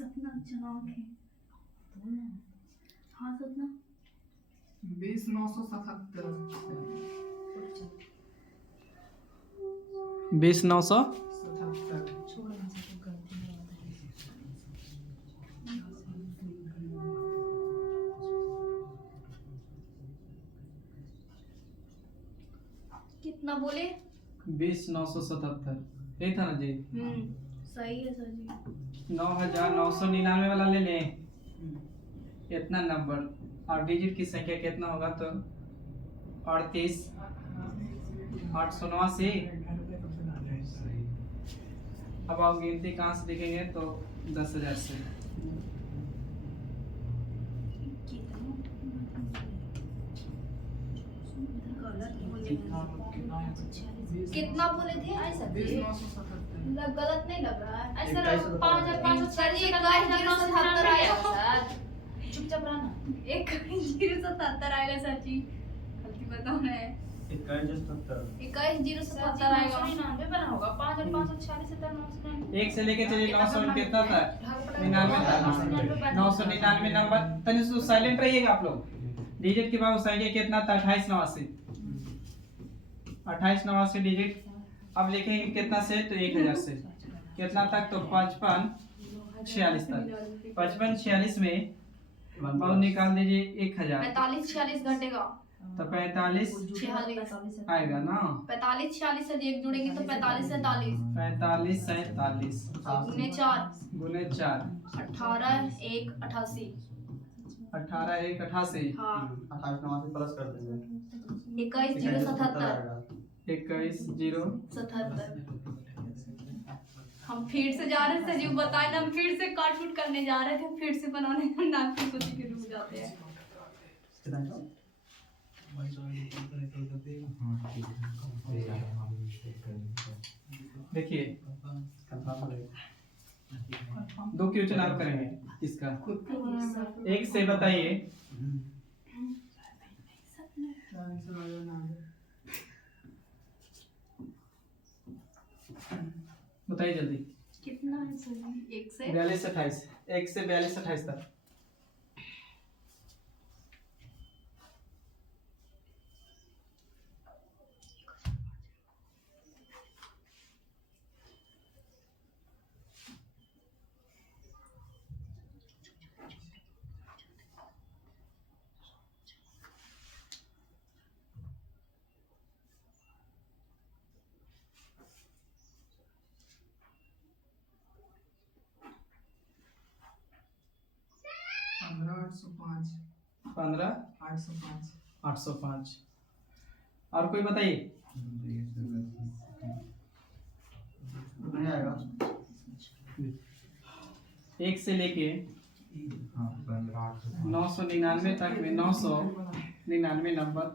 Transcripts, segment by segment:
सपना चुनाव के हाँ सपना 20,977 कितना बोले 20,977 यही था ना जी। सही है सर जी। 9,999 वाला ले लें इतना नंबर और डिजिट की संख्या कितना होगा तो 38 889। अब आप गिनती कहाँ से देखेंगे तो 10,000 से। कितना बोले थे ऐसा 20,977 गलत नहीं लग रहा है ऐसा 5,577 आएगा सर। चुपचाप रहना। 21,077 आएगा सर जी। गलती बताओ ना 21,077 आएगा। 99 बना होगा 5,546 एक से लेके चलिए 900 कितना था 99 था 999 नंबर। तनी सो साइलेंट रहिएगा आप लोग। डिजिट के बाद संख्या कितना था 2889 2889 डिजिट। अब लिखेंगे कितना से तो 1000 से कितना तक तो 5546 तक। 5546 में बहुत निकाल दीजिए 1000 45-46 घटेगा तो 45 46 आएगा ना। 45-46 से एक जोड़ेंगे तो 45-47 45 गुने 4 गुने 4 18-1-88 18 1 88 हाँ 28 प्लस कर देंगे 21,077 21,077। हम फिर से जा रहे थे जी बताए ना हम फिर से काट कूट करने जा रहे थे फिर से बनाने नाम की सोची के रुक जाते हैं। देखिए 2 क्यों चुनाव करेंगे इसका एक से बताइए। बताइए जल्दी कितना है सर जी? 1 से 42 28 1 से 42 28 तक। पंद्रह 805 और कोई बताइए। नहीं आएगा 1 से लेके 999 तक में 999 नंबर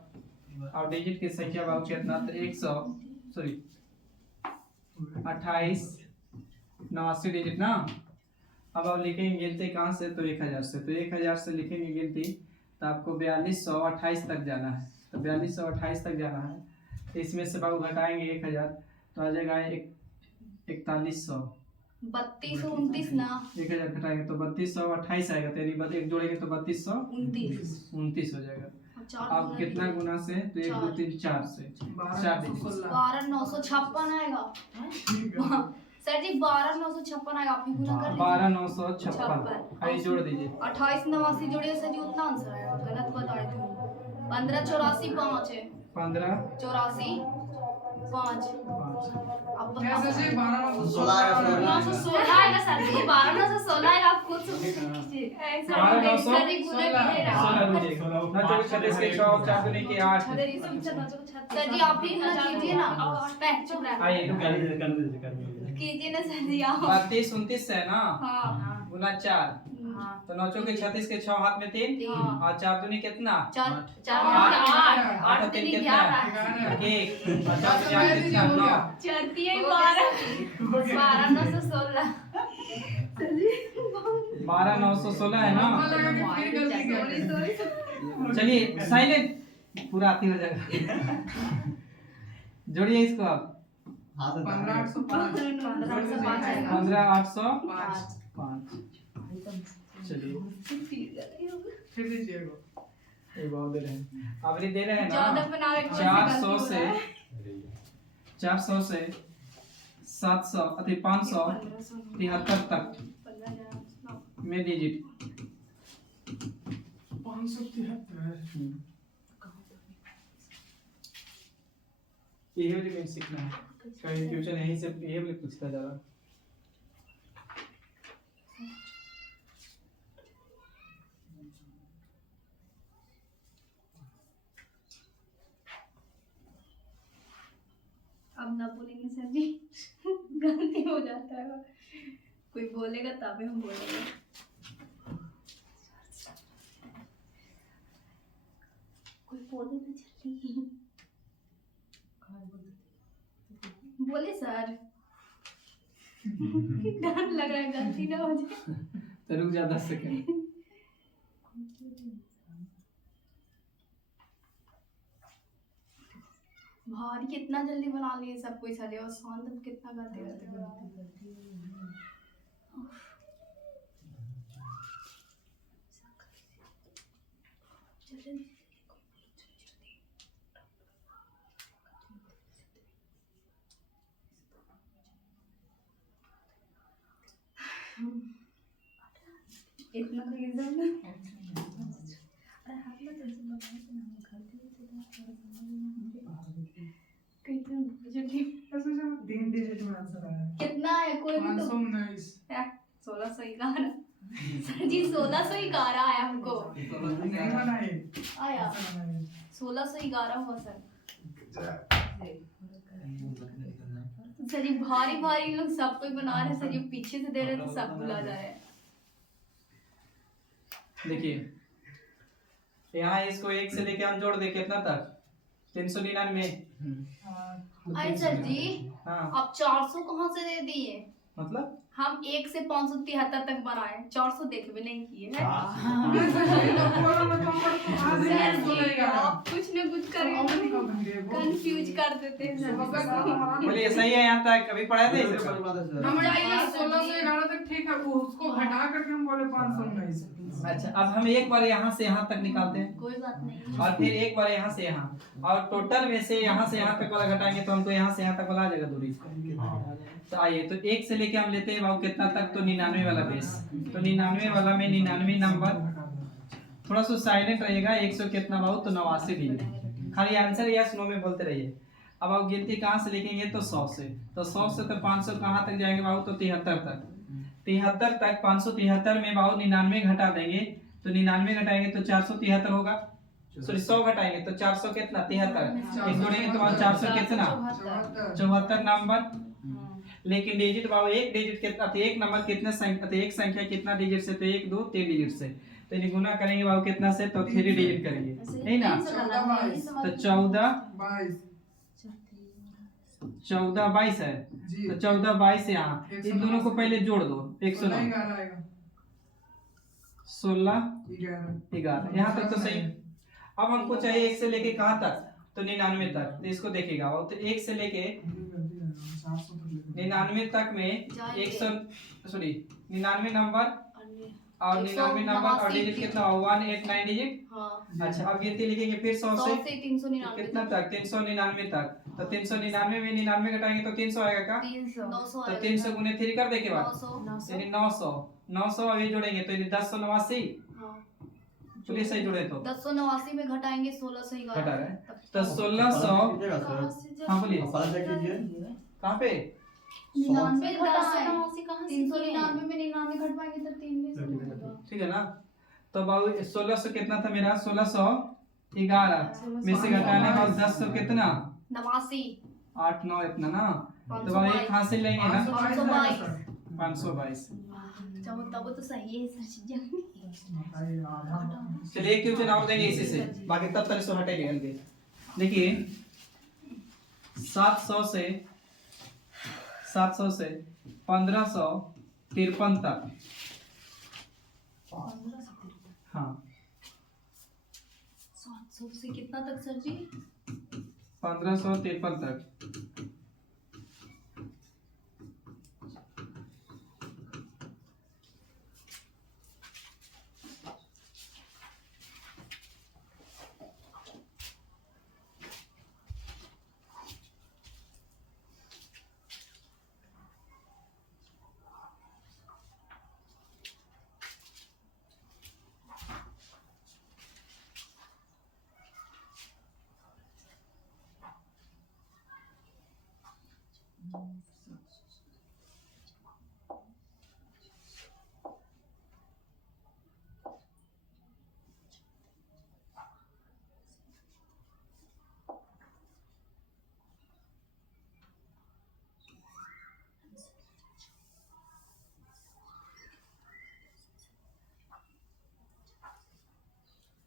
और डिजिट की संख्या बाबू कितना तो 28 89 डिजिट ना। अब आप लिखेंगे गिनती कहाँ से तो 1000 से। तो 1000 से लिखेंगे गिनती तो आपको 4228 तक जाना है। तो 4228 तक जाना है तो इसमें से बाबू घटाएंगे 1000 तो आ जाएगा 4100 32 29 ना 1000 घटाएंगे तो 3228 आएगा। तो यानी एक जोड़ेंगे तो 3229 हो जाएगा। अब कितना गुना से तो 1 2 3 4 से 4 डिजिट 12,956 आएगा सर जी 12,956 आएगा। आप ही गुना कर लीजिए 12,956 आइए जोड़ दीजिए 28 जोड़िए सर जी उतना आंसर आएगा। गलत बताए थे 15 84 5 है 15 84 5 अब 16 आएगा सर जी 12,916 आएगा। आप खुद से कीजिए ऐसा नहीं सर जी गुना कीजिए 36 के 6 4 दूनी के 8 सर जी आप ही गुना कीजिए ना चुप रहा आइए कीजिए ना सर जी आप 32 29 है ना हाँ गुना 4 तो 9 के 36 के 6 हाथ में 3 और 4 दूनी कितना 4 8 और 3 कितना 1 और 4 दूनी 8 कितना 9 चलती है 12,916 12,916 है ना। चलिए साइलेंट पूरा आती हो जाएगा। जोड़िए इसको आप 15,805 15,805 चलिए फिर दीजिएगा। एक बार दे रहे हैं, अभी दे रहे हैं ज्यादा ना। बनावे के 400 से 700 अति 573 तक में डिजिट 573। ये वाली गेम सीखना है, कहीं ट्यूशन यहीं से ये वाली पूछता जा रहा। अब ना बोलेंगे सर जी, गलती हो जाता है, कोई बोलेगा तभी हम बोलेंगे। कोई बोले तो जल्दी बोले सर, डर लग रहा है गलती ना हो जाए। तो रुक जा 10 सेकंड। भारी कितना जल्दी बना लिए सब कोई सारे, और शांत अब कितना करते रहते हैं। इतना तो एग्जाम में तीन डिजिट में आंसर आया। कितना है कोई भी तो 519। 1611 सर जी 1611 आया हमको, नहीं बनाए। आया ऐसा बनाए। 1611 हुआ सर। सर जी भारी भारी लोग सब कोई बना रहे हैं, सर जी पीछे से दे रहे तो सब भुला जा रहे हैं। देखिए यहाँ इसको 1 से लेके हम जोड़ दे कितना तक 399। अरे सर जी हाँ आप 400 कहाँ से दे दिए? मतलब हम 1 से 573 तक बनाए, 400 देखे भी नहीं किए हैं। सर जी आप कुछ न कुछ करेंगे, कंफ्यूज कर देते हैं सर। बोलिए सही है यहाँ तक, कभी पढ़ा था इसे? हम जाइए 1611 तक ठीक है, वो उसको हटा करके हम बोले 519। अच्छा अब हम एक बार यहाँ से यहाँ तक निकालते हैं कोई बात नहीं। और फिर एक बार यहाँ से यहाँ, और टोटल में से यहाँ से यहाँ तक वाला घटाएंगे तो हमको यहाँ से यहाँ तक वाला आ जाएगा दूरी। तो आइए तो 1 से लेके हम लेते हैं बाबू कितना तक, तो 99 वाला बेस। तो 99 वाला में 99 नंबर थोड़ा सा साइलेंट रहेगा। 100 कितना बाबू, तो 89 डिजिट। खाली आंसर यस नो में बोलते रहिए। अब आप गिनती कहाँ से लिखेंगे, तो 100 से। तो 100 से तो 500 कहाँ तक जाएंगे बाबू, तो 73 तक। 73 तक 573 में बाबू 99 घटा देंगे, तो 99 घटाएंगे तो 473 होगा। सॉरी 100 घटाएंगे तो 400 कितना 73, एक जोड़ेंगे तो 400 कितना 74 नंबर। लेकिन डिजिट बाबू एक डिजिट कितना, तो एक नंबर कितने संख्या, तो एक संख्या कितना डिजिट से, तो 1 2 3 डिजिट से। तो इन्हें गुना करेंगे बाबू कितना से, तो 3 डिजिट करेंगे, नहीं ना। तो 14 22 है, तो 14 22 यहाँ इन दोनों को पहले जोड़ दो, 109 16 11 यहाँ तक तो सही। अब हमको चाहिए 1 से लेके कहाँ तक, तो 99 तक। तो इसको देखेगा वो, तो 1 से लेके 99 तक में 99 नंबर और 99 नंबर और डिजिट कितना होगा 189 डिजिट। हाँ। अच्छा अब गिनती लिखेंगे फिर 100 से 399 कितना तक, 399 तक। तो 399 में 99 घटाएंगे तो 300 आएगा का, 900 तो 300 गुने 3 कर दे के बाद यानी 900 अभी जोड़ेंगे तो 1089। चलिए सही जुड़े तो 1089 में घटाएंगे 1611 घटा रहे हैं। तो 1600 हाँ बोलिए कहाँ पे 99 घटाएं 399 में 99 घटवाएंगे तो 3 ठीक है ना। तो बाबू 1600 कितना था मेरा, 1611 में से घटाना है 10 कितना 89 8 9 इतना ना। तो बाबू एक हासिल लेंगे ना 522। तब तो सही है सर। चलिए एक क्वेश्चन और देंगे इसी से, बाकी तब तक इसको हटेंगे हल्के। देखिए 700 से 1553 तक। हाँ 700 से कितना तक सर जी, 1553 तक।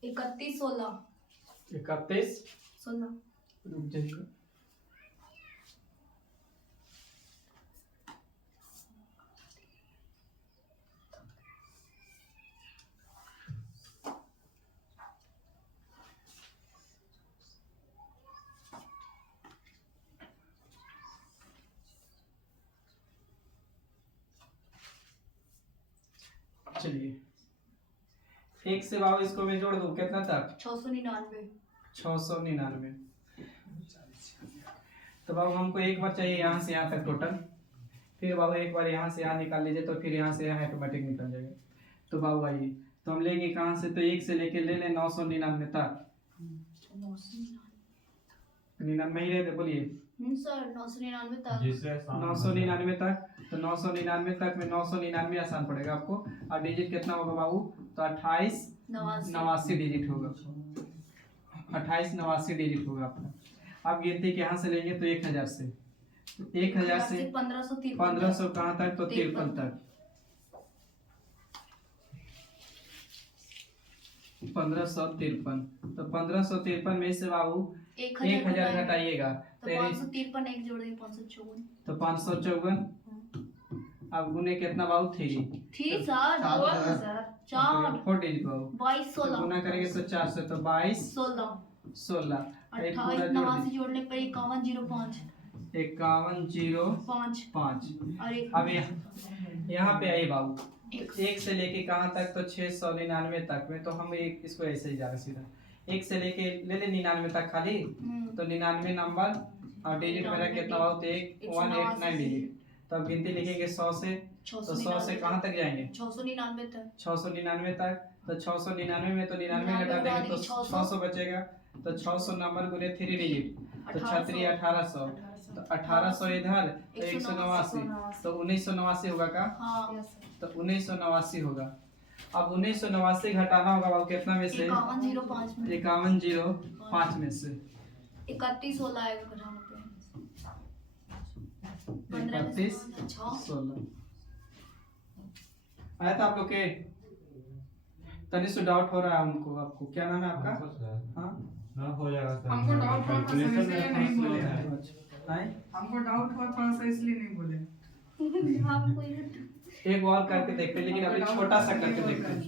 31 16 31 16 रुक जाइए। चलिए एक से बाबू इसको मैं जोड़ दूं कितना तक 699 699। तो बाबू हमको एक बार चाहिए यहाँ से यहाँ तक टोटल, फिर बाबू एक बार यहाँ से यहाँ निकाल लीजिए तो फिर यहाँ से यहाँ ऑटोमेटिक निकल जाएगा। तो बाबू आइए तो हम लेंगे कहाँ से, तो एक से लेके ले लें 999 तक। 99 ही रहते बोलिए सर 999 तक 999 तक। तो 999 तक में 999 आसान पड़ेगा आपको। और डिजिट कितना होगा बाबू, तो 28 89 डिजिट होगा। 28 89 डिजिट होगा आपका। आप गिनती के यहाँ से लेंगे तो 1000 से, 1000 से 1500 कहाँ तक, तो 53 तक। 1553। तो 1553 में से बाबू 1000 घटाइएगा तो 553 एक जोड़ देंगे 554। तो 554। अब गुने कितना बाबू, 3 ठीक सर 4 डिजिट बाबू 22 तो 16 गुना करेंगे तो 4 से, तो 22 16 16 एक 28 पूरा जोड़ 89 जोड़ने पर 5105 5105। और एक अब यहाँ पे आइए बाबू, एक से लेके कहाँ तक, तो 699 तक में। तो हम एक इसको ऐसे ही जा रहे सीधा, एक से लेके ले ले 99 तक खाली। तो 99 नंबर और डिजिट मेरा कितना बाबू, तो 189 डिजिट। तो अब गिनती लिखेंगे 100 से, तो 100 से कहाँ तक जाएंगे, 699 तक 699 तक। तो 699 में तो 99 घटा देंगे तो 600 बचेगा। तो 600 नंबर गुने 3 डिजिट तो 36 1800। तो 1800 इधर तो 189 तो 1989 होगा का, हाँ तो 1989 होगा। अब 1989 घटाना होगा बाबू कितना में से, 5105 में 5105 में से 31 16 आएगा घटाने पे 31 16 आया था आप लोग के। तनी से डाउट हो रहा है उनको, आपको क्या नाम है आपका? हाँ ना हो जाएगा सर। हमको डाउट हुआ था सर, इसलिए नहीं बोले। हैं? हमको डाउट हुआ थोड़ा सा इसलिए नहीं बोले। एक और करके देखते हैं, लेकिन अभी छोटा सा करके देखते हैं।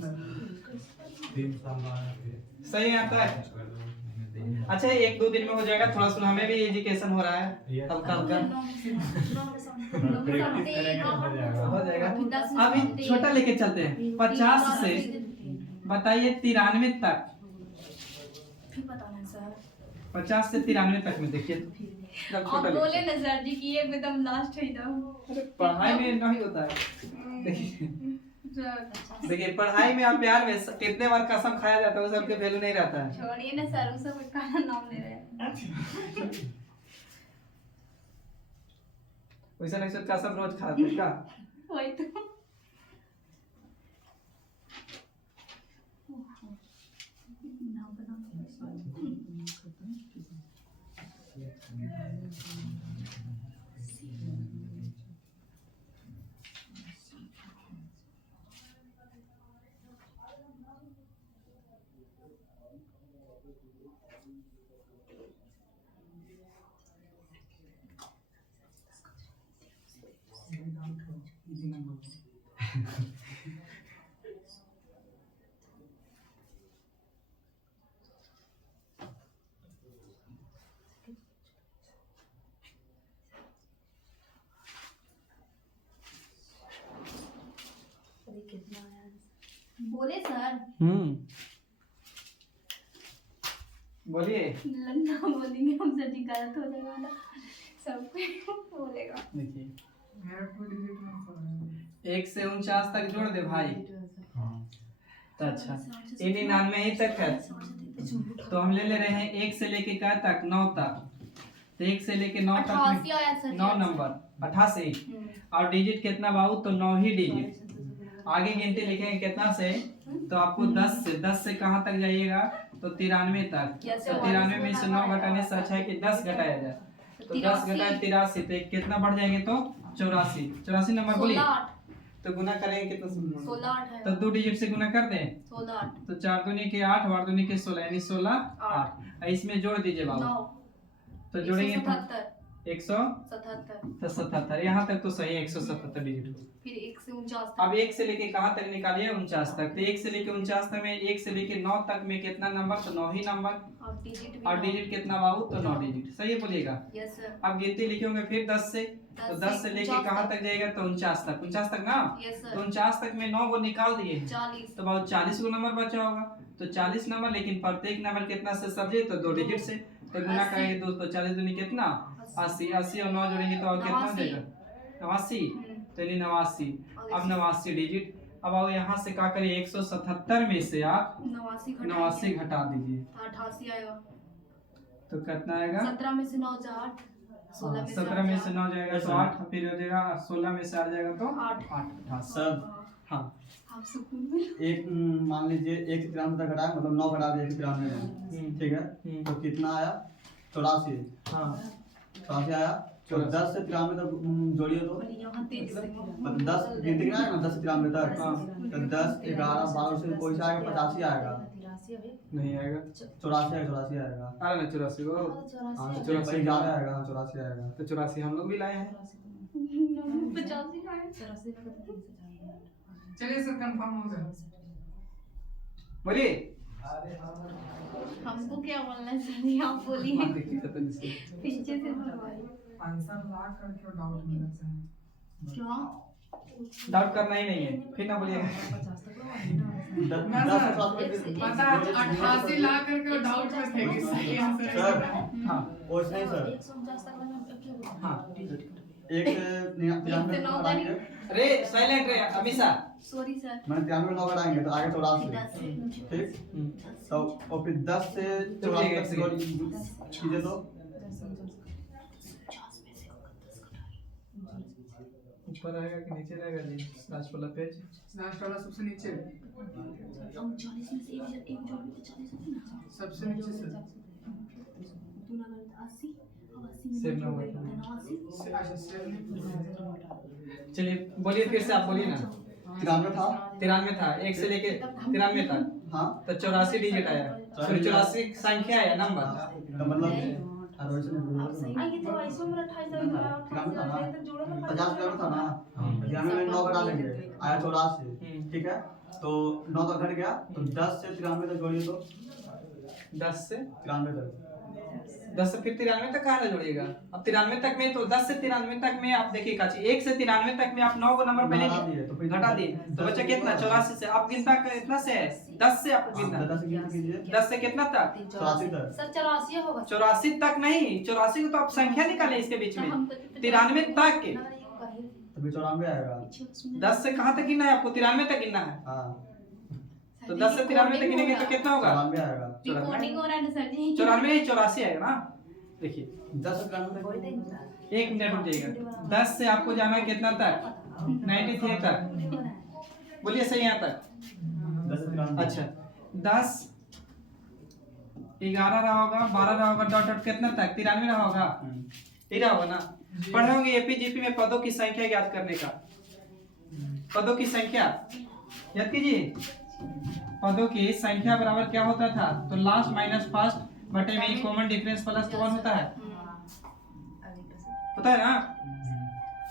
3 साल बाद सही आता है। अच्छा 1-2 दिन में हो जाएगा, थोड़ा सा हमें भी एजुकेशन हो रहा है हल्का हल्का हो जाएगा। अभी छोटा लेके चलते हैं 50 से बताइए 93 तक। फिर बताना है सर 50 से 93 तक में देखिए जब आप छोटा बोले ना सर जी कि एकदम लास्ट है एकदम। अरे पढ़ाई में नहीं होता है। देखिए पढ़ाई में आप प्यार में कितने बार कसम खाया जाता है, वो सबके वैल्यू नहीं रहता है। छोड़िए ना सर, उस सब का नाम ले रहे हैं। वैसे नहीं सोच कसम रोज खाते हैं का। वही तो बोले सर। बोलिए। लन्ना बोलेंगे हम सर जी, गलत हो जाएगा ना सब बोलेगा। देखिए मेरा 2 डिजिट में सर 1 से 49 तक जोड़ दे भाई। तो अच्छा ये 99 ही तक है, तो हम ले रहे हैं 1 से लेके क्या तक 9 तक। तो 1 से लेके 9 तक 88 आया सर। 9 नंबर 88 और डिजिट कितना बाबू, तो 9 ही डिजिट। आगे गिनती लिखेंगे कितना से, तो आपको 10 से कहाँ तक जाइएगा, तो 93 तक। तो 93 में से 9 घटाने से अच्छा है कि 10 घटाया जाए। तो 10 घटाए 83 तो कितना बढ़ जाएंगे, तो 84 नंबर बोलिए। तो गुना करेंगे कितना? 16 8 है। तो 2 डिजिट से गुना कर दें 16 8 तो 4 दूनी के 8 और 8 दूनी के 16 यानी 16 8। इसमें जोड़ दीजिए बाबू। 9 तो जोड़ेंगे तो 177 177। यहाँ तक तो सही है 177 डिजिट। फिर 1 से 49 अब 1 से लेके कहाँ तक निकालिए? 49 तक। तो 1 से लेके 49 तक में 1 से लेके 9 तक में कितना नंबर? तो 9 ही नंबर। और डिजिट कितना बाबू? तो 9 डिजिट। सही है बोलिएगा। Yes sir. अब गिनती लिखेंगे फिर 10 से। तो 10 से लेके कहाँ तक जाएगा? तो 49 तक। 49 तक ना? यस तो सर। 49 तक में 9 को निकाल दिए 40 तो बहुत 40 को नंबर बचा होगा। तो 40 नंबर, लेकिन प्रत्येक नंबर कितना से सब्जेक्ट? तो 2 डिजिट से। तो गुना करेंगे दोस्तों 40 दूनी कितना? 80। 80 और 9 जोड़ेंगे तो और कितना हो जाएगा? 89। तो यानी 89। अब 89 डिजिट। अब आओ यहाँ से क्या करिए? 177 में से आप 89 घटा दीजिए 88 आएगा। तो कितना आएगा? 17 में से 9 जा 8 17 में से 9 जाएगा तो 8, फिर हो जाएगा 16 में से 8 जाएगा तो 8 8। सर हाँ आप सुकून में एक मान लीजिए 1 से 93 तक घटाया, मतलब 9 घटा दिया 1 से 93 में, ठीक है? तो कितना आया? 84। हाँ 84 आया। तो 10 से 93 तक जोड़िए तो यहाँ तेज से मतलब 10 गिनती कितना है ना? 10 से 93 तक। तो 10 11 12 से कोई से आएगा 85 आएगा। नहीं आएगा 84 आएगा। 84 आएगा। आ रहा ना 84 को। हाँ तो 84 84 ज्यादा आएगा। हाँ 84 आएगा। तो 84 हम लोग भी लाए हैं। 85 का है। चलिए सर कंफर्म हो गया। बोलिए। हमको क्या बोलना चाहिए? आप बोलिए पीछे से बोलवाइए। आंसर ला करके डाउट मिला चाहिए। क्या डाउट करना ही नहीं है, फिर ना बोलिएगा। 10 से पता 88 ला करके डाउट में थे कि सही आंसर है। सर हाँ और नहीं सर, 149 तक में हाँ 1 से 93 घटाएंगे। अरे साइलेंट रहे अमीशा। Sorry sir. मैंने 93 में 9 घटाएंगे तो आगे 84। ठीक। तो और फिर 10 से 84 तक कीजिए तो ऊपर आएगा कि नीचे रहेगा जी? लास्ट वाला पेज। लास्ट वाला सबसे नीचे, 39 में से एक जोड़ में 40 होता है ना? सबसे नीचे सर। 2 ना 80 और 80 सेव में ना हुआ। 89। अच्छा सेव। चलिए बोलिए फिर से, आप बोलिए ना। 93 था। 93 था, 1 से लेके 93 तक। हाँ तो 84 डिजिट आया, सॉरी 84 संख्या आया नंबर। तो मतलब ये तो ऐसे में 28 तक जोड़ो ना 50 ग्राम था ना? 93 में 9 घटा लेंगे, आया 84। ठीक है, तो 9 तक घट गया तो 10 से 93 तक जोड़िए तो 10 से 93 तक। 10 से फिर 93 तक कहाँ जोड़िएगा? अब 93 तक में तो 10 से 93 तक में आप देखिए काची 1 से 93 तक में आप 9 को नंबर पहले घटा दिए तो बचा कितना? 84 से। आप गिनता कितना से है? 10 से आपको गिनना। 10 से गिनती कीजिए। 10 से कितना तक? 84 तक। सर 84 होगा। 84 तक नहीं, 84 को तो आप संख्या निकाले इसके बीच में। 93 तक के तो फिर 94 आएगा। 10 से कहाँ तक गिनना है आपको? 93 तक गिनना है। हाँ तो 10 से 93 तक गिनेंगे तो कितना होगा? 94 आएगा। रिकॉर्डिंग हो रहा है ना सर जी? 94 नहीं 84 आएगा ना। देखिए 10 से 93 तक। 1 मिनट रुक जाइएगा। 10 से आपको जाना है कितना तक? 93 तक। बोलिए सही यहाँ तक। 10 से 93। अच्छा 10 11 रहा होगा, 12 रहा होगा, डॉट डॉट कितना तक? 93 रहा होगा। ये रहा होगा ना। पढ़े होंगे एपीजीपी में पदों की संख्या याद करने का। पदों की संख्या याद कीजिए। पदों की संख्या बराबर क्या होता था? तो लास्ट माइनस फर्स्ट बटे में कॉमन डिफरेंस प्लस 1 होता है। पता है ना?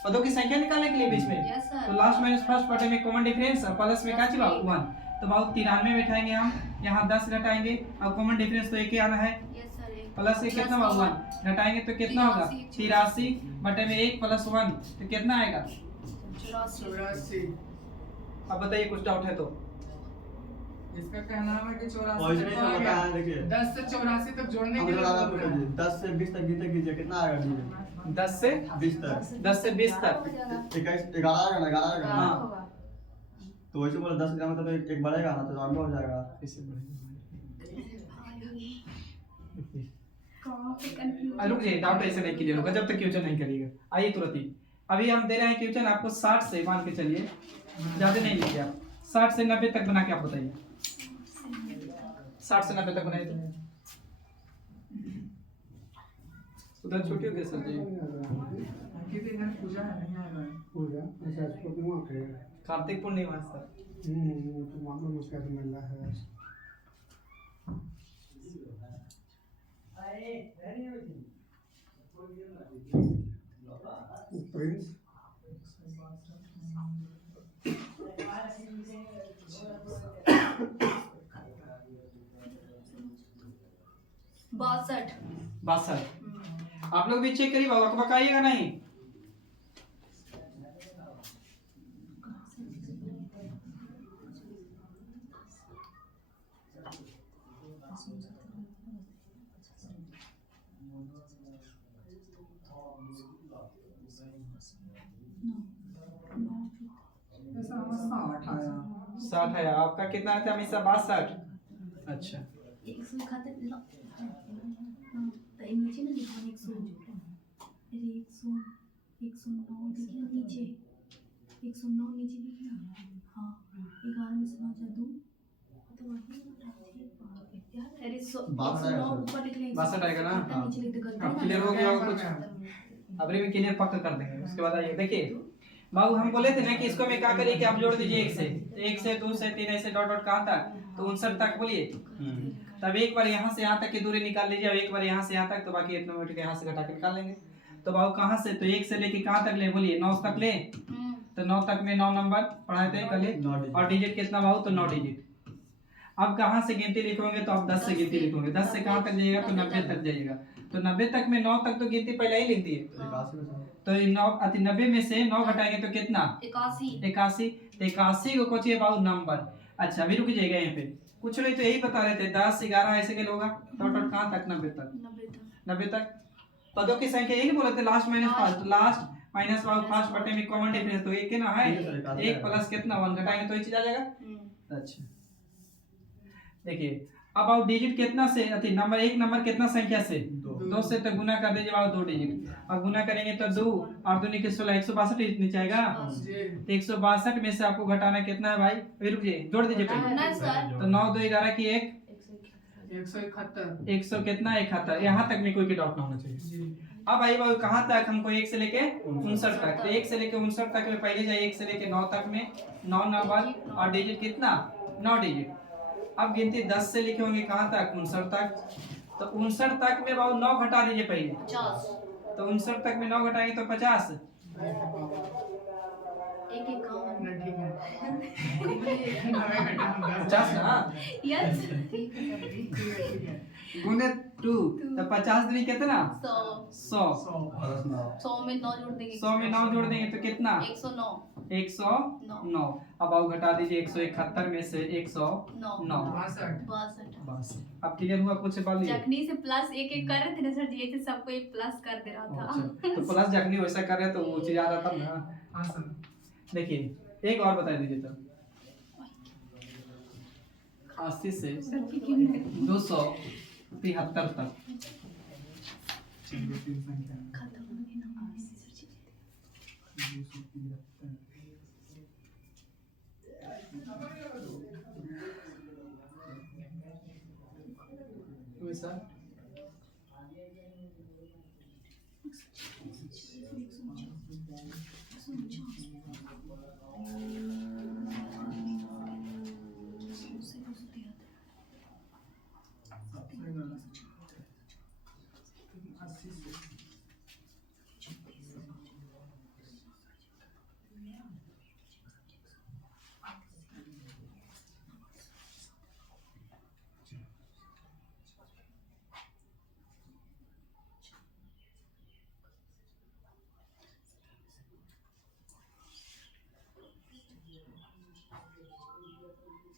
पदों की संख्या निकालने के लिए बीच में यस सर। तो लास्ट माइनस फर्स्ट बटे में कॉमन डिफरेंस प्लस में क्या चला 1। तो बहुत 93 बैठाएंगे हम, यहाँ 10 घटाएंगे और कॉमन डिफरेंस तो एक ही आना है। Yes sir. प्लस से कितना होगा? 1 घटाएंगे तो कितना होगा? 83 बटे में 1 प्लस 1 तो कितना आएगा? 84। अब बताइए कुछ डाउट है तो। इसका कहना है कि 84 और इसमें क्या होता है देखिए, 10 से 84 तक जोड़ने हम के लोग लिए आगे बोल रहे पूछिए, हैं। 10 से 20 तक गिनते कीजिए कितना आएगा डिजिट? 10 से 20 तक। 10 से 20 तक 21 11 आएगा ना? 11 आएगा ना? हाँ। तो वैसे बोला 10 ग्राम तो एक बढ़ेगा ना, तो 94 हो जाएगा। इसे कहाँ पे कंफ्यूज? रुक जाइए, डाउट ऐसे नहीं क्लियर होगा जब तक क्वेश्चन नहीं करिएगा। आइए तुरंत ही अभी हम दे रहे हैं क्वेश्चन आपको 60 से, मान के चलिए ज्यादा नहीं लीजिए आप, 60 से 90 तक बना के आप बताइए। 60 से 90 तक बनाइए तो उधर छोटी हो गई सर जी। उनके भी घर पूजा है, नहीं आएगा। पूजा अच्छा इसको पूर्णिमा पे कार्तिक पूर्णिमा सर। तो मालूम है शायद मेला है। प्रिंस बासठ। 62। आप लोग भी चेक करिए, बाबा को बकाइएगा नहीं। ऐसा हमारा 60 आया। 60 है आपका, कितना था हमेशा? 62। अच्छा 100 खाते ना, तो नीचे ना लिखो 100, 100, 109 देखिए नीचे, 109 नीचे देखिए ना। हाँ 11 में से 9 जा दूँ तो अरे 109 ऊपर लिख लेंगे। 62 आएगा ना? खाते नीचे लिख दे अब क्लियर हो गया होगा कुछ? अभी में क्लियर पक्का कर देंगे। उसके बाद आइए देखिए बाबू, हम बोले थे ना कि इसको मैं क्या करिए कि आप जोड़ दीजिए 1 से 2 से 3 ऐसे डॉट डॉट कहाँ तक, तो 59 तक बोलिए। तब एक बार यहाँ से यहाँ तक की दूरी निकाल लीजिए और एक बार यहाँ से यहाँ तक, तो बाकी इतना मीटर यहाँ से घटा के निकाल लेंगे। तो बाबू कहाँ से, तो 1 से लेके कहाँ तक ले बोलिए? 9 तक ले। तो 9 तक में 9 नंबर पढ़ाए थे कल, और डिजिट कितना बाबू? तो 9 डिजिट। अब कहाँ से गिनती लिखोगे? तो आप 10 से गिनती लिखोगे। 10 से कहाँ तक जाइएगा? तो 90 तक जाइएगा। तो 90 तक में 9 तक तो गिनती पहले ही लिखती है। तो 90 में से 9 घटाएंगे तो कितना? 81। 81 को कोचिए बाबू नंबर। अच्छा अभी रुक जाइएगा यहाँ पे, कुछ नहीं तो यही बता रहे थे 10 11 ऐसे के होगा डॉट डॉट कहाँ तक? 90 तक। 90 तक पदों की संख्या यही बोले थे, last minus first, last minus बाबू फर्स्ट बटे में कॉमन डिफरेंस तो एक है ना, है 1 प्लस कितना 1 घटाएंगे तो ये चीज आ जाएगा। अच्छा देखिए अब आओ डिजिट कितना से अति नंबर, एक नंबर कितना संख्या से? 2 से, तो गुना कर दीजिए बाबू 2 डिजिट। अब गुना करेंगे तो 2 और 2 के 16, 162 डिजिट नीचे आएगा। तो 162 में से आपको घटाना कितना है भाई? अभी रुकिए जोड़ दीजिए पहले। तो 9 2 11 की 1 171। 100 कितना 71। यहाँ तक में कोई के डाउट ना होना चाहिए। अब आई बाबू कहाँ तक हमको? 1 से लेके 59 तक। तो 1 से लेके 59 तक में पहले जाइए 1 से लेके 9 तक में 9 नंबर और डिजिट कितना? 9 डिजिट। अब गिनती 10 से लिखे होंगे कहाँ तक? 59 तक। तो 59 तक में बाबू 9 घटा दीजिए पहले। 50। तो 59 तक में 9 घटाएंगे तो 50। एक एक काम नहीं, ठीक है। 50 ना यस गुने 2 तो 50 दूनी कितना? 100 100 में 9 जोड़ देंगे। 100 में 9 जोड़ देंगे तो कितना? 109। 109। अब आओ घटा दीजिए 171 में से 109। 62। अब क्लियर हुआ? कुछ बात नहीं। जखनी से प्लस एक एक कर रहे थे ना सर जी, ऐसे सबको एक प्लस कर दे रहा था। अच्छा तो प्लस जखनी वैसा कर रहे तो वो चीज आ रहा था ना। हाँ सर। देखिए एक और बता दीजिए तो 80 से 273 तक। खत्म हो गया ना सर जी। वैसा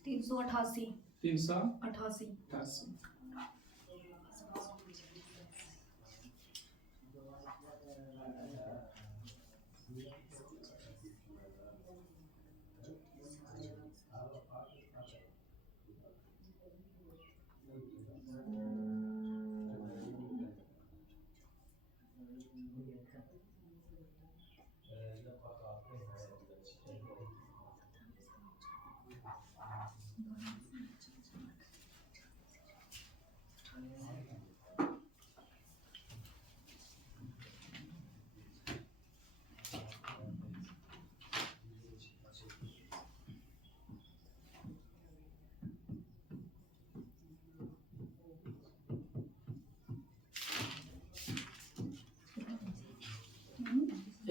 तीन सौ 388।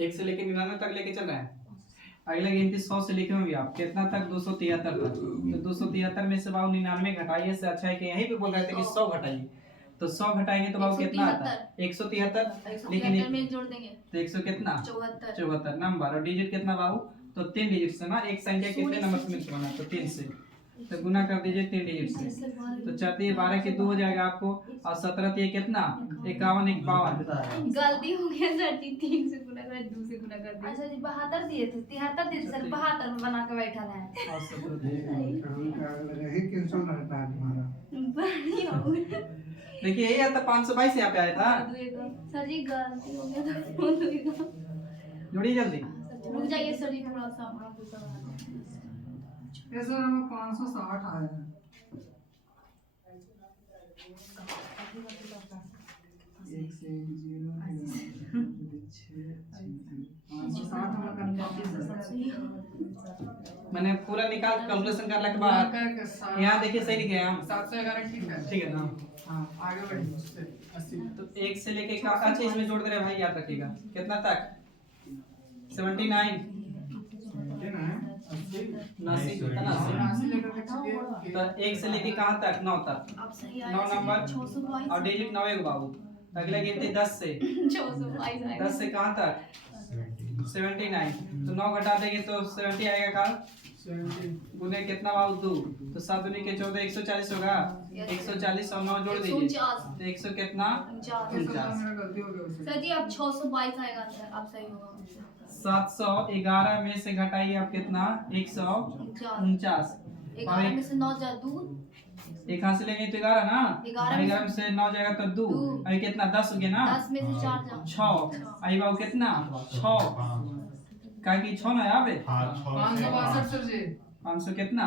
1 से लेके 99 तक लेके चल रहे हैं। अगला गिनती 100 से लिखे होंगे आप, कितना तक? 273 तक। तो 273 में से बाबू 99 घटाइए, से अच्छा है कि यहीं पे बोल रहे थे कि 100 घटाइए, तो 100 घटाएंगे तो बाबू कितना आता है? 173। लेकिन में जोड़ देंगे तो 100 कितना? 74 74 नंबर, और डिजिट कितना बाबू? तो 3 डिजिट से ना, एक संख्या कितने नंबर से मिलकर बना? तो 3 से, तो गुना कर दीजिए 3 डिजिट से। तो 4 12 के 2 हो जाएगा आपको, और 17 ये कितना? 51 52। गलती हो गया सर जी, 3 से गुना कर 2 से गुना कर दिया। अच्छा जी 72 दिए थे, 73 दिए थे सर, 72 में बना के बैठा है। और 17 काम का रहे क्वेश्चन रहता है तुम्हारा। बढ़िया हो गया। देखिए यही आता 522 यहाँ पे आया था। सर जी गलती हो गया था। जोड़िए जल्दी। रुक जाइए सर जी थोड़ा सा। ये सर हमें 560 आया है। एक से 0 मैंने पूरा निकाल कैलकुलेशन करने के बाद यहाँ देखिए सही लिखे हैं हम। 711 ठीक है। ठीक है ना? हाँ आगे बढ़िए उससे 80 तो 1 से लेके अच्छा इसमें जोड़ दे रहे भाई, याद रखिएगा कितना तक? 79 89 कितना? 80 लेकर के चलिए। तो 1 से लेके कहाँ तक? 9 तक। अब सही 9 नंबर 622 और डिजिट 9 एक बाबू। अगला गिनती 10 से। 622 आएगा। 10 से कहाँ तक? 79। तो 9 घटा देंगे तो 70 आएगा का? 70 गुने कितना बाबू? 2। तो 7 दूनी के 14 140 होगा। 140 और 9 जोड़ दीजिए 149 तो 100 कितना? 49 मेरा गलती हो गया उससे। सर जी अब 622 आएगा सर, अब सही होगा। 711 में से घटाइए आप कितना? 149। 11 में से 9 जा 2 एक हाथ से लेंगे तो 11 ना, 11 में से 9 जाएगा तो 2। अभी कितना? 10 हो गया ना? 10 में से 4 जा 6। आई बाबू कितना? 6 का की 6 ना यहाँ पे? 562 सर जी। 500 कितना?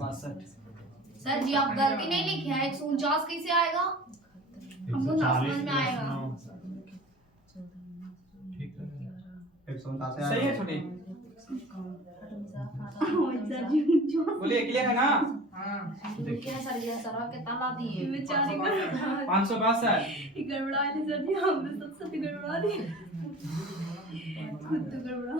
62। सर जी आप गलती नहीं लिखे हैं। 149 कैसे आएगा? हमको ना समझ में आएगा। 149 सही है छोटी? सर जी बोलिए क्लियर है ना? हाँ देखिए सर ये सर के ताला दिए। बेचारे गड़बड़ा 562। गड़बड़ा ले सर जी, हमने सब सब गड़बड़ा दिए। खुद तो गड़बड़ा।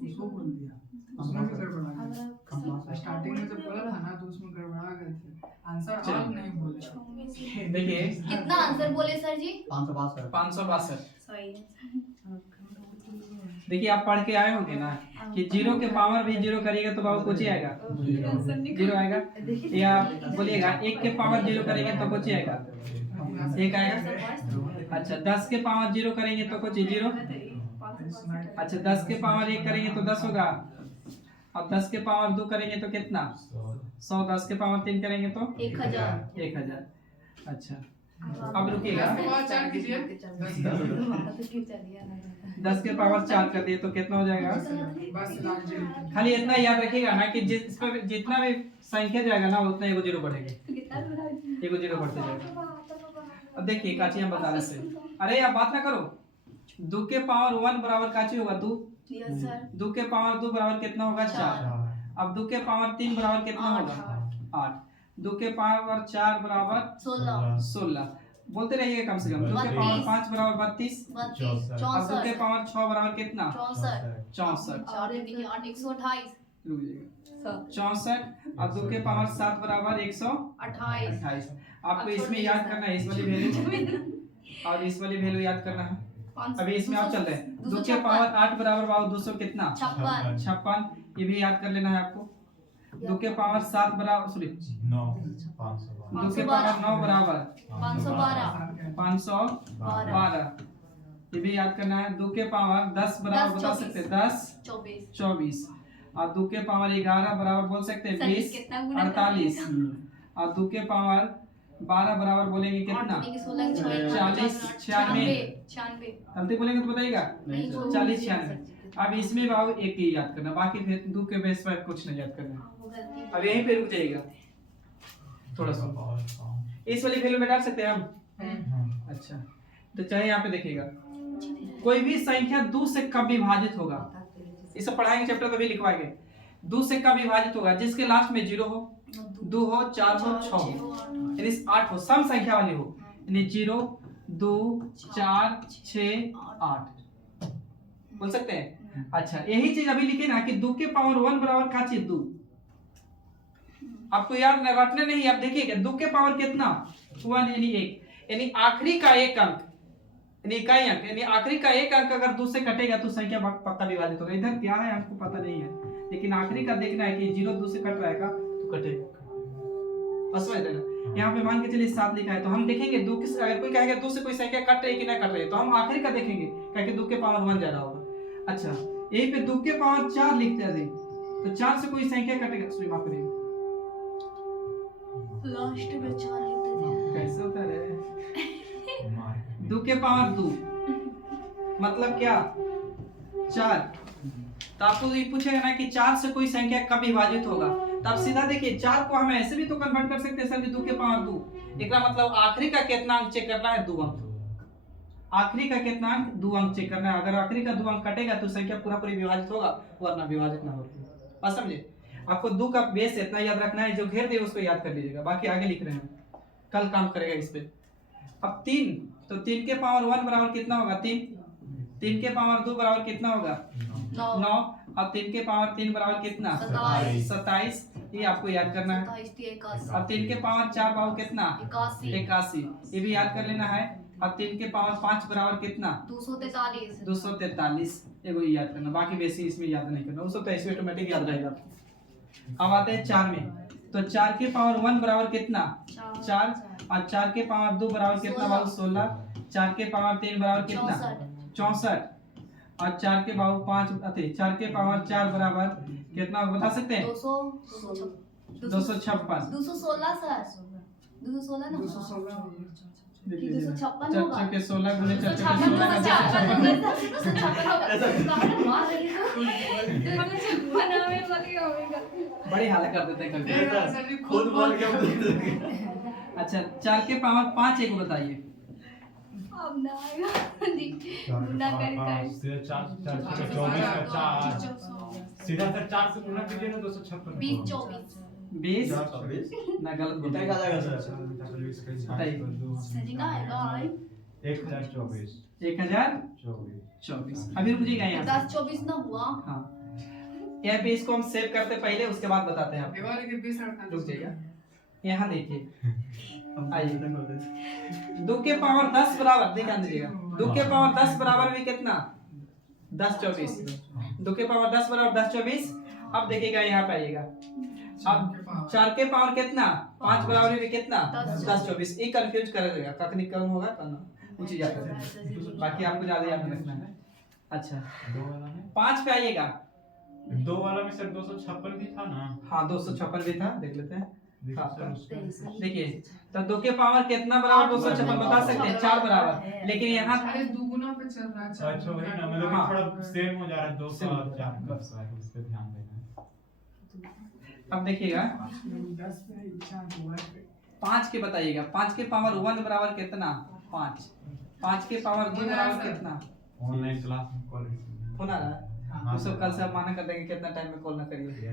उसको बोल दिया, उसमें भी गड़बड़ा गया। स्टार्टिंग में जब बोला था ना तो उसमें गड़बड़ा गए थे, आंसर आप नहीं बोले। देखिए कितना आंसर बोले सर जी? 562 562। सही है। देखिए आप पढ़ के आए होंगे ना कि 0 के पावर भी 0 करेगा तो बाबू कुछ ही आएगा, 0 आएगा। या बोलिएगा 1 के पावर 0 करेंगे तो कुछ ही आएगा, 1 आएगा। अच्छा 10 के पावर 0 करेंगे तो कुछ 0। अच्छा 10 के पावर 1 करेंगे तो 10 होगा। अब 10 के पावर 2 करेंगे तो कितना? 100। 10 के पावर 3 करेंगे तो 1000। 1000। अच्छा अब रुकिएगा, 4 कीजिए। 10 के पावर 4 कर दिए तो कितना हो जाएगा? बस लास्ट खाली इतना याद रखिएगा ना कि जिस पर जितना भी संख्या जाएगा ना उतना एगो 0 बढ़ेगा, एगो 0 बढ़ते जाएगा। अब देखिए काची हम बता रहे से, अरे आप बात ना करो। 2 के पावर 1 बराबर काची होगा? 2। Yes sir. 2 के पावर 2 बराबर कितना होगा? 4। अब 2 के पावर 3 बराबर कितना होगा? 8। 2 के पावर 4 बराबर 16। बोलते रहिए कम से कम। 2 के पावर 5 बराबर 32। अब 2 के पावर 6 बराबर कितना? 64। 128। रुक जाइएगा 64। अब 2 के पावर 7 बराबर 128। आपको इसमें याद करना है, इस वाली वैल्यू और इस वाली वैल्यू याद करना है। अभी इसमें आप चल रहे हैं। 2 के पावर 8 बराबर बाबू 200 कितना? 56। ये भी याद कर लेना है आपको। 2 के पावर 7 बराबर सॉरी 2 के पावर 9 बराबर 512। ये भी याद करना है। 2 के पावर 10 बराबर बता सकते हैं 10 24। और 2 के पावर 11 बराबर बोल सकते हैं 20 48। और 2 के पावर 12 बराबर बोलेंगे कितना? 40 96। गलती बोलेंगे तो बताइएगा 40 96। अब इसमें बाबू एक ही याद करना, बाकी फिर 2 के बेस पर कुछ नहीं याद करना। अब यहीं पे रुक जाइएगा थोड़ा सा, इस वाली वैल्यू में डाल सकते हैं हम। अच्छा तो चाहे यहाँ पे देखिएगा, कोई भी संख्या 2 से कब विभाजित होगा, इसे पढ़ाएंगे चैप्टर में भी लिखवाएंगे। 2 से कब विभाजित होगा? जिसके लास्ट में 0 हो, 2 हो, 4 हो, 6 हो, यानी 8 हो, सम संख्या वाली हो, यानी 0 2 4 6 8। बोल सकते हैं। अच्छा यही चीज अभी लिखे ना कि 2 के पावर 1 बराबर का चीज 2। आपको याद रटने नहीं, आप देखिएगा 2 के पावर कितना 1 यानी 1, यानी आखिरी का एक अंक यानी इकाई अंक यानी आखिरी का एक अंक अगर 2 से कटेगा तो संख्या पक्का विभाजित होगा। इधर क्या है हमको पता नहीं है, लेकिन आखिरी का देखना है कि 0 2 से कट रहेगा तो कटेगा। बस समझ लेना। यहाँ पे मान के चलिए 7 लिखा है तो हम देखेंगे 2 के अगर कोई कहेगा 2 से कोई संख्या कट रही है कि ना कट रही है तो हम आखिरी का देखेंगे क्योंकि 2 के पावर 1 ज्यादा होगा। अच्छा यही पे 2 के पावर 4 लिखते हैं तो 4 से कोई संख्या कटेगा सॉरी माफ करिए लास्ट में 4 लिखते थे। कैसे होता है 2 के पावर 2 मतलब क्या 4। तो आपको ये पूछेगा ना कि 4 से कोई संख्या कब विभाजित होगा तो आप सीधा देखिए 4 को हम ऐसे भी तो कन्वर्ट कर सकते हैं सर 2 के पावर 2। एकरा मतलब आखिरी का कितना अंक चेक करना है 2 अंक। आखिरी का कितना अंक 2 अंक चेक करना है। अगर आखिरी का 2 अंक कटेगा तो संख्या पूरी विभाजित होगा वरना विभाजित ना होगी। बात समझे। आपको 2 का बेस इतना याद रखना है जो घेर दे उसको याद कर लीजिएगा, बाकी आगे लिख रहे हैं कल काम करेगा इस पे। अब 3 तो 3 के पावर 1 बराबर कितना होगा 3 के पावर 2 बराबर कितना होगा 9। अब 3 के पावर 3 बराबर कितना 27। ये आपको याद करना है। अब 3 के पावर 4 बराबर कितना 81। ये भी याद कर लेना है। अब 3 के पावर 5 बराबर कितना 243। ये भी याद करना, बाकी बेसिक इसमें याद नहीं करना, उसको तो ऐसे ऑटोमेटिक याद रहेगा। अब आते हैं 4 में तो 4 के पावर 1 बराबर कितना 4 और 4 के पावर 2 बराबर कितना बाबू 16। 4 के पावर 3 बराबर कितना 64 और 4 के पावर 5 अते 4 के पावर 4 बराबर कितना बता सकते हैं 256। 216 सर 216 ना 256 होगा 4 के 16 गुने 4 के 16 का 256 बड़ी हालत कर देते हैं कभी खुद बोल के अच्छा 4 के पावर 5 एक बताइए अब ना आएगा जी गुना कर सीधा सर 4 से गुना कीजिए ना 256 20 20 ना गलत कितना का बताइए जाएगा सर सजी ना आएगा 1024 1024 अभी रुक जाइएगा यहाँ 10 24 ना हुआ हाँ यहाँ पे इसको हम सेव करते पहले उसके बाद बताते हैं आपको। दीवार के 20 रखना रुक जाइए यहाँ देखिए आइए 2 के पावर 10 बराबर ध्यान दीजिएगा 2 के पावर 10 बराबर भी कितना 10 24 2 के पावर 10 बराबर 10 24। अब देखिएगा यहाँ पे आइएगा अब 4 के पावर कितना 5 बराबर भी कितना 10 24। ये कंफ्यूज करेगा कखनी कम होगा करना कुछ याद रखना, बाकी आपको ज्यादा याद रखना है। अच्छा 5 पे आइएगा 2 वाला में सर 256 भी था ना। हाँ 256 भी था देख लेते हैं। देखिए सर उसका देखिए तो 2 के पावर कितना बराबर 256 बता सकते हैं 4 बराबर, लेकिन यहाँ अरे दुगुना पे चल रहा है। अच्छा वही ना मतलब हाँ। थोड़ा सेम हो जा रहा है 2 का 4 का उस पे ध्यान देना। अब देखिएगा 5 के बताइएगा 5 के पावर 1 बराबर कितना 5 के पावर 2 बराबर कितना ऑनलाइन क्लास में कॉल होना रहा उसको कल से आप माना कर देंगे कितना टाइम में कॉल ना करिए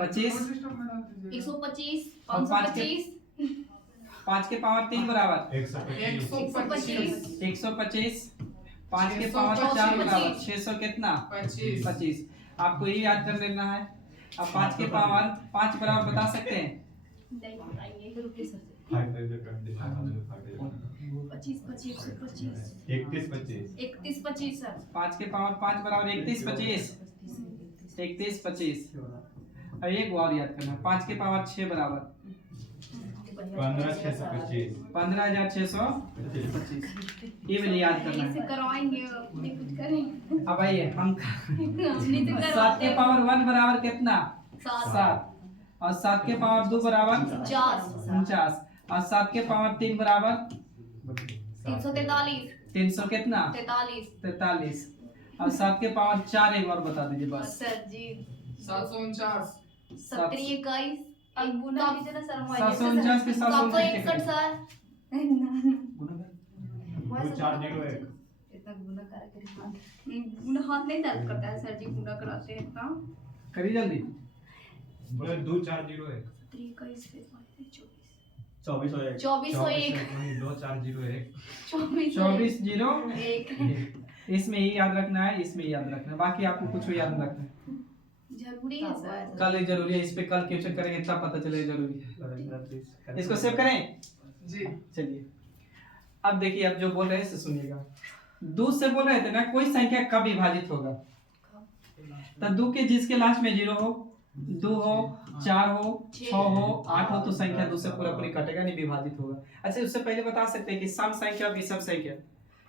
25 125 और 525 5 के पावर 3 बराबर 125 125 5 के पावर 4 बराबर 600 कितना 25। आपको ये याद कर लेना है। अब 5 के पावर 5 बराबर बता सकते हैं नहीं बताइए रुकिए सर 31 25 सर 5 के पावर 5 बराबर 31 25 अब एक और याद करना 5 के पावर 6 बराबर 15625 ये भी याद करना ऐसे है। करवाएंगे अपने कुछ करें अब आइए हम हमने तो 7 के पावर 1 बराबर कितना 7 और 7 के पावर 2 बराबर 49 और 7 के पावर 3 बराबर 343 300 कितना 43 और 7 के पावर 4 एक बार बता दीजिए बस सर जी 749 70 21 अब गुना कीजिए ना सर 749 के 761 सर वो 401 इतना गुना करके गुना हाथ नहीं दर्द करता है सर जी गुना कराते हैं इतना करिए जल्दी बोले 2401 23 24 हो 24 जाएगा 24 2401 24 0 1 इसमें ये याद रखना है, इसमें याद रखना है, बाकी आपको कुछ याद नहीं रखना है। जरूरी है सर। कल जरूरी है, इस पे कल क्वेश्चन करेंगे तब पता चलेगा जरूरी है। इसको सेव करें जी। चलिए अब देखिए, अब जो बोल रहे हैं इसे सुनिएगा। 2 से बोल रहे थे ना कोई संख्या कब विभाजित होगा, तो 2 के जिसके लास्ट में 0 हो, 2 हो, 4 हो, 6 हो, 8 हो तो संख्या 2 से पूरा पूरी कटेगा, नहीं विभाजित होगा। अच्छा उससे पहले बता सकते हैं कि सम संख्या विषम संख्या,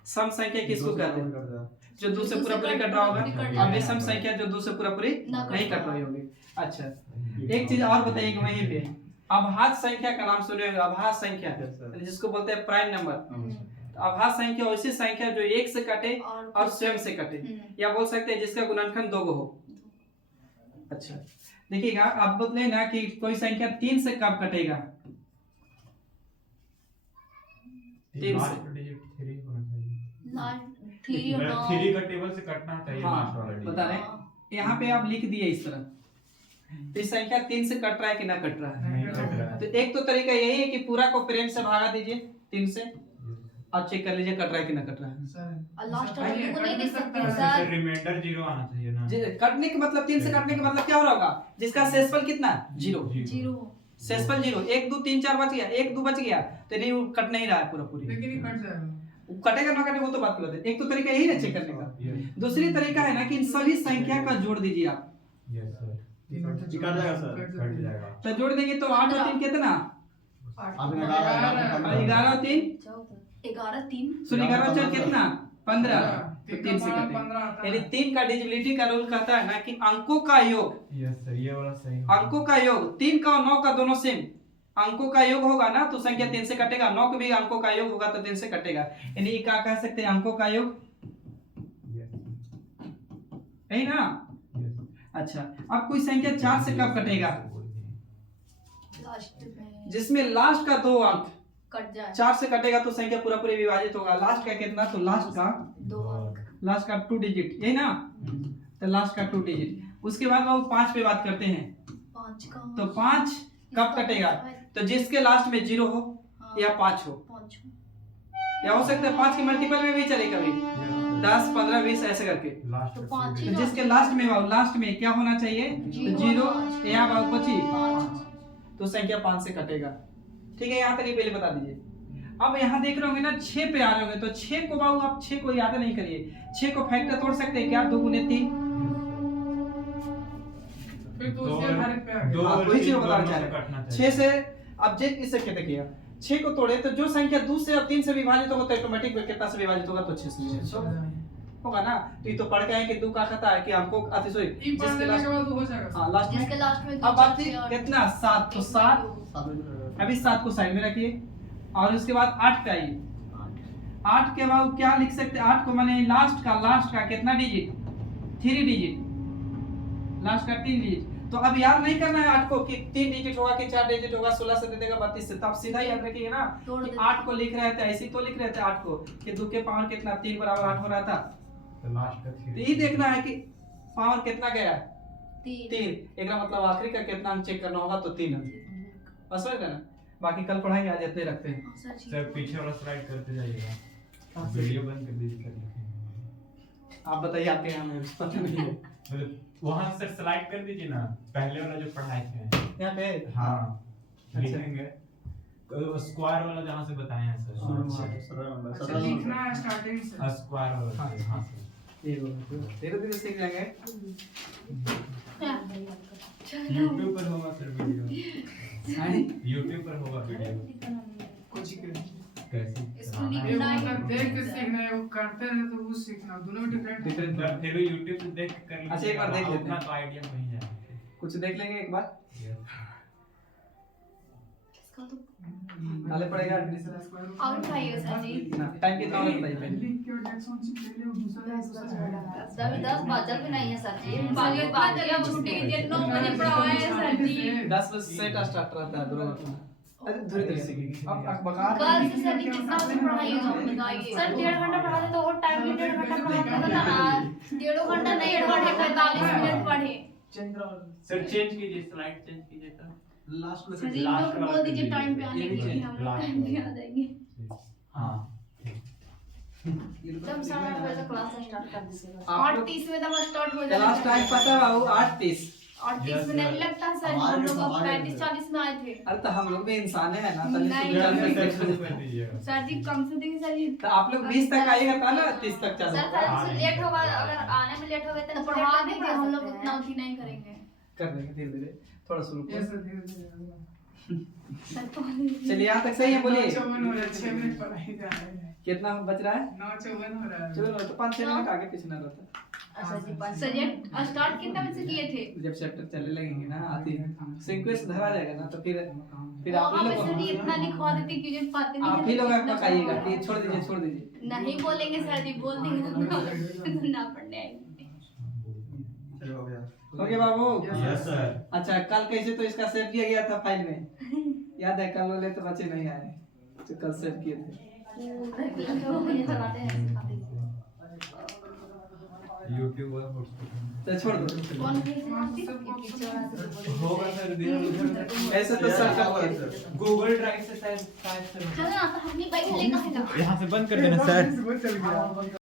सम संख्या किसको कहते हैं, जो 2 से पूरा पूरी कट रहा होगा, और विषम संख्या जो 2 से पूरा पूरी नहीं कट रही होगी। अच्छा एक चीज और बताइएगा वहीं पे, अभाज्य संख्या का नाम सुने होंगे, अभाज्य संख्या जिसको बोलते हैं प्राइम नंबर। अभाज्य संख्या वैसी संख्या जो 1 से कटे और स्वयं से कटे, या बोल सकते हैं जिसका गुणनखंड 2 हो। अच्छा देखिएगा, अब बोले ना कि कोई संख्या 3 से कब कटेगा, 3 से थ्री का टेबल से कटना चाहिए। हाँ, बता रहे यहाँ पे आप लिख दिए इस तरह, तो इस संख्या 3 से कट रहा है कि ना कट रहा है। नहीं कट रहा है। तो एक तो तरीका यही है कि पूरा को फ्रेम से भागा दीजिए 3 से, और चेक कर लीजिए कट रहा है कि ना कट रहा है। सर लास्ट सर, को नहीं देख सकते सर, सर। रिमाइंडर 0 आना चाहिए ना। कटने के मतलब 3 से कटने के मतलब क्या हो रहा होगा, जिसका शेषफल कितना 0, जीरो। शेषफल 0, 1 2 3 4 बच गया, 1 2 बच गया तो नहीं वो कट नहीं रहा है पूरा पूरी, लेकिन ये कट जाएगा। वो कटेगा ना कटे वो तो बात की बात है। एक तो तरीका यही है चेक करने का। दूसरी तरीका है ना कि इन सभी संख्या का जोड़ दीजिए आप, यस सर, कट जाएगा सर, कट जाएगा। तो जोड़ देंगे तो 8 और 3 कितना, 11 और 3 11 3 सुन 11 और 4 कितना 15, तो 3 से 15 कटेगा। आता है। यानी 3 का डिविजिबिलिटी का रूल कहता है ना कि अंकों का योग, यस सर, ये वाला सही है। अंकों का योग 3 का और 9 का दोनों सेम, अंकों का योग होगा ना तो संख्या 3 से कटेगा, 9 का भी अंकों का योग होगा तो 3 से कटेगा। यानी क्या कह सकते हैं, अंकों का योग, यही ना। अच्छा अब कोई संख्या 4 से कब कटेगा, लास्ट में जिसमें लास्ट का 2 अंक कट जाए 4 से कटेगा तो संख्या पूरा पूरी विभाजित होगा। लास्ट का कितना, तो लास्ट का 2 अंक। 2 डिजिट, यही ना, तो लास्ट का 2 डिजिट। उसके बाद वो 5 पे बात करते हैं, 5 का तो 5 कब कटेगा, तो जिसके लास्ट में 0 हो या 5 हो, 5 या हो सकता है 5 के मल्टीपल में भी चले कभी 10 15 20 ऐसे करके। लास्ट तो 5 तो जिसके लास्ट में लास्ट में क्या होना चाहिए, तो 0 या 25 तो संख्या 5 से कटेगा। ठीक है, यहाँ तक ही पहले बता दीजिए। अब यहाँ देख रहे होंगे ना 6 पे आ रहे होंगे, तो 6 को बाबू आप 6 को याद नहीं करिए, 6 को फैक्टर तोड़ सकते हैं क्या, 2 गुने 3। फिर तो उससे हर पे आ गया। हाँ, कोई चीज बताना चाह रहे हैं 6 से, अब जे इससे क्या देखिए 6 को तोड़े तो जो संख्या 2 से और 3 से विभाजित होगा तो ऑटोमेटिक कितना से विभाजित होगा, तो 6 से होगा ना। तो ये तो पढ़ के आए कि 2 का खाता है कि हमको अति सॉरी ई पढ़ लेने के बाद हो जाएगा। हां लास्ट जिसके में। लास्ट में अब बात थी कितना 7, तो 7 अभी 7 को साइड में रखिए, और उसके बाद 8 पे आइए। 8 के बाद क्या लिख सकते हैं, 8 को माने लास्ट का कितना डिजिट, 3 डिजिट, लास्ट का 3 डिजिट। तो अब याद नहीं करना है 8 को कि 3 डिजिट होगा कि 4 डिजिट होगा, 16 से दे देगा 32 से, तब सीधा याद रखिए ना कि 8 को लिख रहे थे, ऐसे तो लिख रहे थे 8 को कि 2 के पावर कितना 3 बराबर 8 हो रहा था। तो लास्ट का तो ये देखना है कि पावर कितना गया 3 3, एक मतलब आखिरी का कितना अंक चेक करना होगा, तो 3 अंक बस हो गया ना। बाकी कल पढ़ाएंगे, आज इतने रखते हैं। सर पीछे वाला स्लाइड करते जाइएगा, वीडियो बंद कर दीजिए, कर लिखेंगे। आप बताइए आपके यहाँ में पता नहीं है मतलब वहां से स्लाइड कर दीजिए ना, पहले वाला जो पढ़ाए थे। यहाँ पे। हाँ अच्छा। लिखेंगे तो स्क्वायर वाला जहाँ से बताए हैं सर, अच्छा लिखना है स्टार्टिंग से। स्क्वायर वाला हाँ। से, हाँ सर। धीरे धीरे सीख जाएंगे। YouTube पर होगा सर वीडियो, YouTube पर होगा वीडियो। कुछ के कैसे इसको चलाना है। ये मतलब देख के सीखना है, वो करते रहे तो वो सीखना, दोनों में डिफरेंट सर फिर भी YouTube पे देख के कर लीजिए। अच्छा, एक बार देख लेते हैं। उतना तो आइडिया नहीं है। कुछ देख लेंगे एक बार, इसका तो डाले पड़ेगा। और उठाइएगा सर जी। टाइम कितना होगा बताइए पहले। लिख के डेक्सन से पहले वो दूसरा अभी 10 बजल भी नहीं है सर जी, बाकी बात जगह छुट्टी के 9 बजे पढ़ाए हैं सर जी। 10 बजे से स्टार्ट रहता है दोनों। अरे धीरे धीरे सीखेंगे। अब बकार कल से सर जी कितना बजे पढ़ाइएगा आप बताइए। सर 1.5 घंटा पढ़ाते तो और टाइम भी 1.5 घंटा पढ़ाता था ना, 1.5 घंटा नहीं 1 घंटे 45 मिनट पढ़े। सर चेंज कीजिए, स्लाइड चेंज कीजिए तो लास्ट में सर जी लास्ट लोग वाला बोल दीजिए कर टाइम पे दीजिए। आने के लिए, हम लोग लास्ट टाइम पे आ जाएंगे। हाँ एकदम 8:30 बजे तक क्लास स्टार्ट कर दीजिएगा। आप लोग- 8:30 में तो स्टार्ट हो क्लास टाइम पता है बाबू 8:30। 8:30 में नहीं लगता सर, हमारे हम भी लोग तो हमारे 35-40 में आए थे। अरे तो हम लोग भी इंसान है ना, नहीं, कर दीजिएगा। सर जी कम से देखिए सर जी, तो आप लोग 20 तक आइएगा था ना, 30 तक सर चालू सर लेट होगा, अगर आने में लेट हो गया तो पढ़ा दीजिए, हम लोग उतना उठी नहीं करेंगे। कर देंगे धीरे धीरे, थोड़ा शुरू ये करो। सब धीरे-धीरे सर तो चलिए यहाँ तक सही है, बोलिए 9:54 हो रहा है, 6 मिनट पढ़ाई जा रहे हैं। कितना बच रहा है? 9:54 हो रहा है। चलो तो 5-6 मिनट आगे पीछे ना रहता। सर ये स्टार्ट कितने बजे से किए थे? जब चैप्टर चलने लगेंगे ना, आती सीक्वेंस धरा जाएगा ना, तो फिर वो आप हमें लोग सर जी इतना लिखवा देते कि मुझे पता नहीं आप ही लोग चलता पकाइएगा कितना कि छोड़ दीजिए। नहीं बोलेंगे सर जी, बोल देंगे तो ना पढ़ने आएंगे। चलो हो गया। ओके बाबू। Yes sir. अच्छा कल कैसे तो इसका सेव किया गया था फाइल में, याद है? कल वाले तो बच्चे नहीं आए जो कल सेव किए थे। ये चलाते हैं सिखाते हैं। यूट्यूब और हॉटस्पॉट तो छोड़ दो, कौन टीचर होगा सर दिन ऐसे तो सर का गूगल ड्राइव से शायद चलो ना तो हम नहीं बैठ लेगा है ना। यहाँ से बंद कर देना सर। वो चल गया।